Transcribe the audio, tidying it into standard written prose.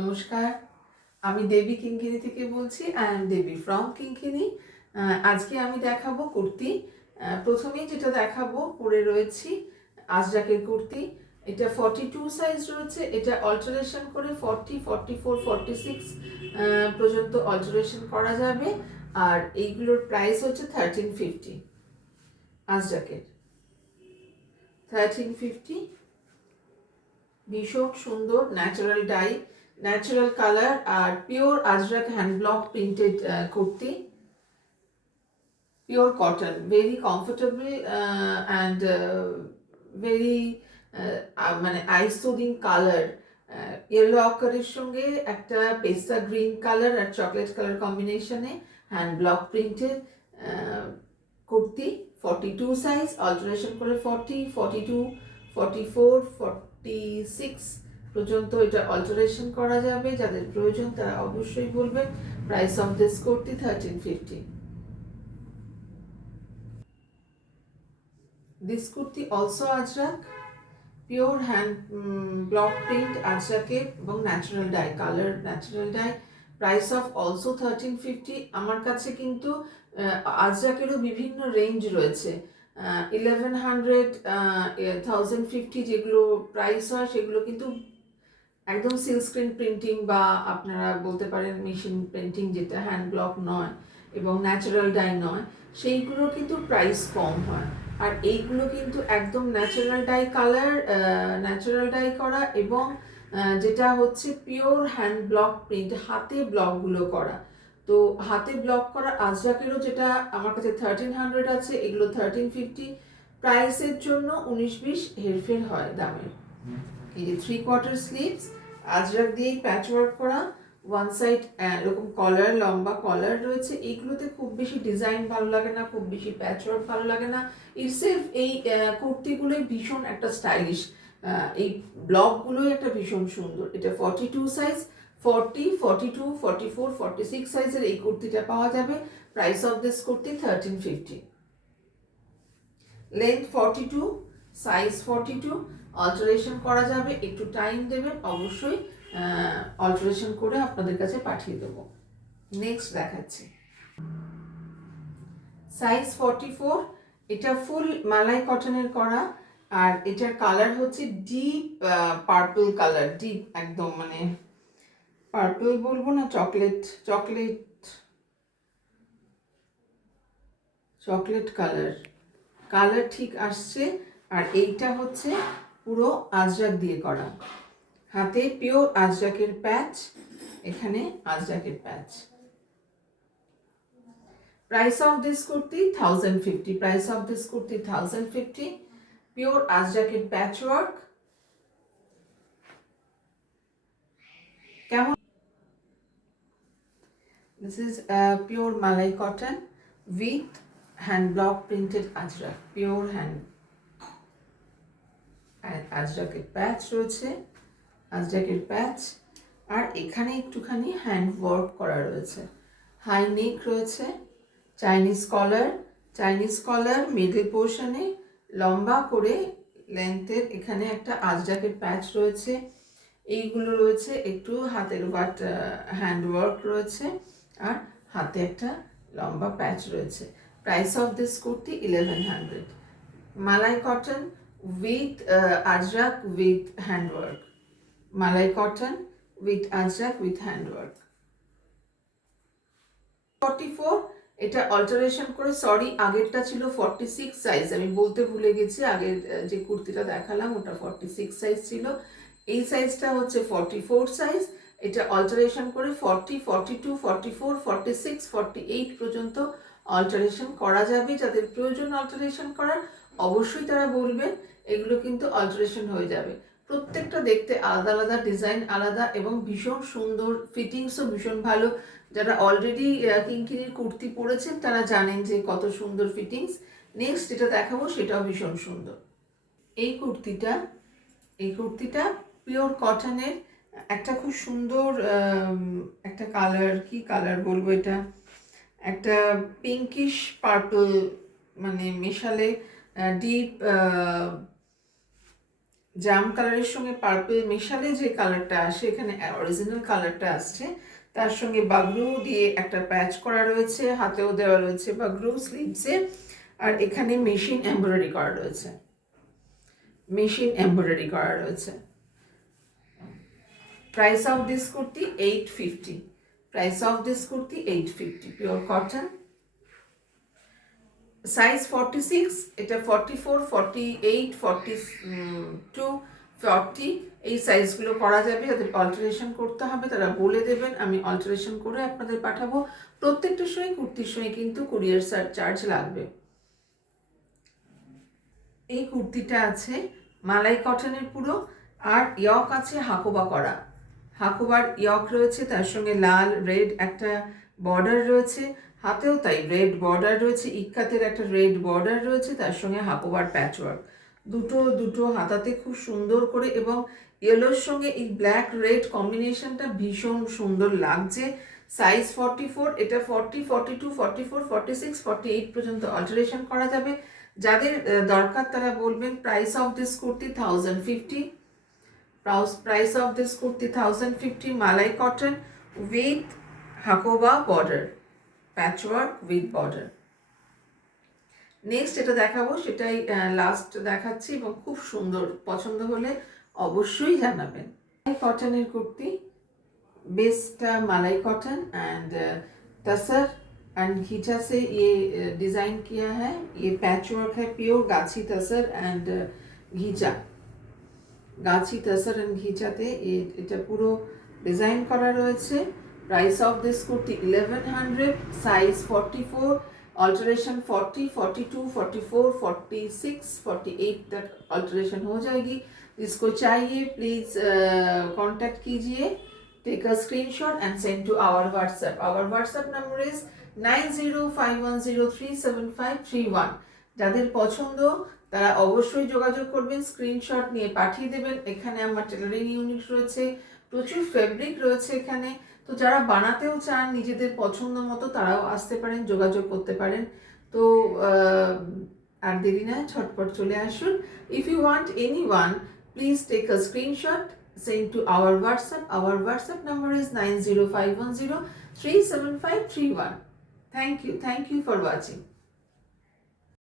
নমস্কার, আমি দেবী কিঙ্কিনি থেকে বলছি। আই এম দেবী ফ্রম কিঙ্কিনি। আজকে আমি দেখাবো কুর্তি। প্রথমেই যেটা দেখাবো, পরে রয়েছি আজরাকের কুর্তি। এটা 42 সাইজ রয়েছে। এটা অল্টারেশন করে 40, 44, 46 পর্যন্ত অল্টারেশন করা যাবে। আর এইগুলোর প্রাইস হচ্ছে 1350। আজরাকের 1350। ভীষণ সুন্দর ন্যাচারাল ডাই, ন্যাচারাল কালার আর pure Ajrak hand block printed kurti, pure cotton, very comfortable and very মানে আইস সুদিং কালার। ইয়েলো অকারের সঙ্গে একটা পেস্তা গ্রিন কালার আর চকলেট কালার কম্বিনেশনে hand block printed kurti. 42 size, alteration করে 40, 42, 44, 46 পর্যন্ত এটা অল্টারেশন করা যাবে। যাদের প্রয়োজন তারা অবশ্যই বলবেন। Price of this kurti 1350। This kurti also Ajrakh, pure hand block print আজরাকের এবং natural dye, colour natural dye. Price of also 1350। আমার কাছে কিন্তু আজরাকেরও বিভিন্ন রেঞ্জ রয়েছে। 1100, 1050 যেগুলো প্রাইস হয় সেগুলো কিন্তু একদম সিল্ক স্ক্রিন প্রিন্টিং বা আপনারা বলতে পারেন মেশিন প্রিন্টিং, যেটা হ্যান্ড ব্লক নয় এবং ন্যাচারাল ডাই নয়, সেইগুলো কিন্তু প্রাইস কম হয়। আর এইগুলো কিন্তু একদম natural dye colour, natural die করা এবং যেটা হচ্ছে পিওর হ্যান্ড ব্লক প্রিন্ট, হাতে ব্লকগুলো করা। তো হাতে ব্লক করা আজরাকেরও যেটা আমার কাছে 1300 আছে, এগুলো 1350। প্রাইসের জন্য 19-20 হেরফের হয় দামের। এই যে 3/4 স্লিভস, আজরাক দিয়েই প্যাচ ওয়ার্ক করা, ওয়ান সাইড এরকম কলার, লম্বা কলার রয়েছে। এইগুলোতে খুব বেশি ডিজাইন ভালো লাগে না, খুব বেশি প্যাচ ওয়ার্ক ভালো লাগে না। ইটসেলফ এই কুর্তিগুলোই ভীষণ একটা স্টাইলিশ, এই ব্লকগুলোই একটা ভীষণ সুন্দর। এটা 42 সাইজ, 40, 42, 44, 46 সাইজের এই কুর্তিটা পাওয়া যাবে। Price of this kurti 1350। Length 42, size 42, alteration করা যাবে। একটু টাইম দেবেন, অবশ্যই অল্টারেশন করে আপনাদের কাছে পাঠিয়ে দেবো। নেক্সট দেখাচ্ছি সাইজ 44। এটা ফুল মালাই কটনের করা আর এটার কালার হচ্ছে ডিপ পার্পল কালার, ডিপ একদম, মানে পার্পল বলবো না, chocolate chocolate chocolate colour, colour ঠিক আসছে। আর এইটা হচ্ছে পুরো আজরাক দিয়ে করা, হাতে পিওর আজরাকের প্যাচ, এখানে আজরাকের patch. Price of this kurti 1050। Price of this kurti 1050। Pure আজরাকের প্যাচ ওয়ার্ক। কেমন? This is pure malai cotton with hand block printed Ajrakh, pure hand আজরাকের প্যাচ রয়েছে, আজরাকের প্যাচ। আর এখানে একটুখানি হ্যান্ড ওয়ার্ক করা রয়েছে, হাই নেক রয়েছে, চাইনিজ কলার, চাইনিজ কলার মিডল পোর্শনে লম্বা করে লেন্থের এখানে একটা আজরাকের প্যাচ রয়েছে। এইগুলো রয়েছে একটু হাতের ওয়ার্ক, হ্যান্ড ওয়ার্ক রয়েছে আর হাতে একটা লম্বা প্যাচ রয়েছে। Price of this kurti 1100। Malai cotton with Ajrak with hand work, malai cotton with Ajrak with hand work. 44, এটা অল্টারেশন করে, সরি আগেরটা ছিল 46 সাইজ, আমি বলতে ভুলে গেছি। আগের যে কুর্তিটা দেখালাম ওটা 46 সাইজ ছিল, এই সাইজটা হচ্ছে 44 সাইজ। এটা অল্টারেশন করে 40, 42, 44, 46, 48 পর্যন্ত অল্টারেশন করা যাবে। যাদের প্রয়োজন অল্টারেশন করার অবশ্যই তারা বলবেন, এগুলো কিন্তু অল্টারেশন হয়ে যাবে। প্রত্যেকটা দেখতে আলাদা আলাদা, ডিজাইন আলাদা এবং ভীষণ সুন্দর, ফিটিংসও ভীষণ ভালো। যারা অলরেডি কিঙ্কিনির কুর্তি পরেছেন তারা জানেন যে কত সুন্দর ফিটিংস। নেক্সট যেটা দেখাবো সেটাও ভীষণ সুন্দর। এই কুর্তিটা, এই কুর্তিটা পিওর কটনের একটা খুব সুন্দর একটা কালার, কি কালার বলবো, এটা একটা পিঙ্কিশ পার্পল মানে মেশালে, ডিপ জাম কালারের সঙ্গে পার্পল মেশালে যে কালারটা আসে, এখানে অরিজিনাল কালারটা আসছে। তার সঙ্গে বাগরু দিয়ে একটা প্যাচ করা রয়েছে, হাতেও দেওয়া রয়েছে বাগরু স্লিভসে, আর এখানে মেশিন এমব্রয়ডারি করা রয়েছে, মেশিন এমব্রয়ডারি করা রয়েছে। Price of this kurti 850, price of this kurti 850, pure cotton, size 46, এটা 44, 48, 42, 40 এই সাইজগুলো করা যাবে। যাদের অল্টারেশন করতে হবে তারা বলে দেবেন, আমি অল্টারেশন করে আপনাদের পাঠাবো। প্রত্যেকটার সঙ্গে কুর্তির সঙ্গে কিন্তু কুরিয়ার চার্জ লাগবে। এই কুর্তিটা আছে মালাই কটনের পুরো, আর ইয়ক আছে হাকোবা করা, হাকোবার ইয়ক রয়েছে, তার সঙ্গে লাল রেড একটা বর্ডার রয়েছে, হাতেও তাই রেড বর্ডার রয়েছে, ইক্কাতের একটা রেড বর্ডার রয়েছে, তার সঙ্গে হাকোবার প্যাচওয়ার্ক, দুটো হাতাতে খুব সুন্দর করে, এবং ইয়েলোর সঙ্গে এই ব্ল্যাক রেড কম্বিনেশনটা ভীষণ সুন্দর লাগছে। সাইজ 44, এটা 40, 42, 44, 46, 48 পর্যন্ত অল্টারেশন করা যাবে। যাদের দরকার তারা বলবেন। Price of this kurti 1050, price of this kurti 1050, malai cotton with Hakoba border, patchwork with border. Next যেটা দেখাবো সেটাই লাস্ট দেখাচ্ছি, এবং খুব সুন্দর, পছন্দ হলে অবশ্যই জানাবেন। কটনের কুর্তি, बेसटा मलाई कॉटन एंड तसर एंड घीचा से ये डिज़ाइन किया है। ये पैच वर्क है, प्योर गाछी तसर एंड घीचा, गाछी तसर एंड घीचाते এটা পুরো ডিজাইন করা রয়েছে। Price of this kurti 1100, size 44, alteration 40, 42, 44, 46, 48 तक ऑल्टरेशन हो जाएगी। जिसको चाहिए प्लीज़ कांटेक्ट कीजिए, take a screenshot and send to our WhatsApp. Our WhatsApp number is 9051037531. যাদের পছন্দ তারা অবশ্যই যোগাযোগ করবেন, স্ক্রিনশট নিয়ে পাঠিয়ে দেবেন। এখানে আমার টেলারিং ইউনিট রয়েছে, প্রচুর ফেব্রিক রয়েছে এখানে। তো যারা বানাতেও চান নিজেদের পছন্দ মতো তারাও আসতে পারেন, যোগাযোগ করতে পারেন। তো আর দেরি না, ঝটপট চলে আসুন। If you want anyone, please take a screenshot, send to our WhatsApp. Our WhatsApp number is 9051037531. Thank you for watching.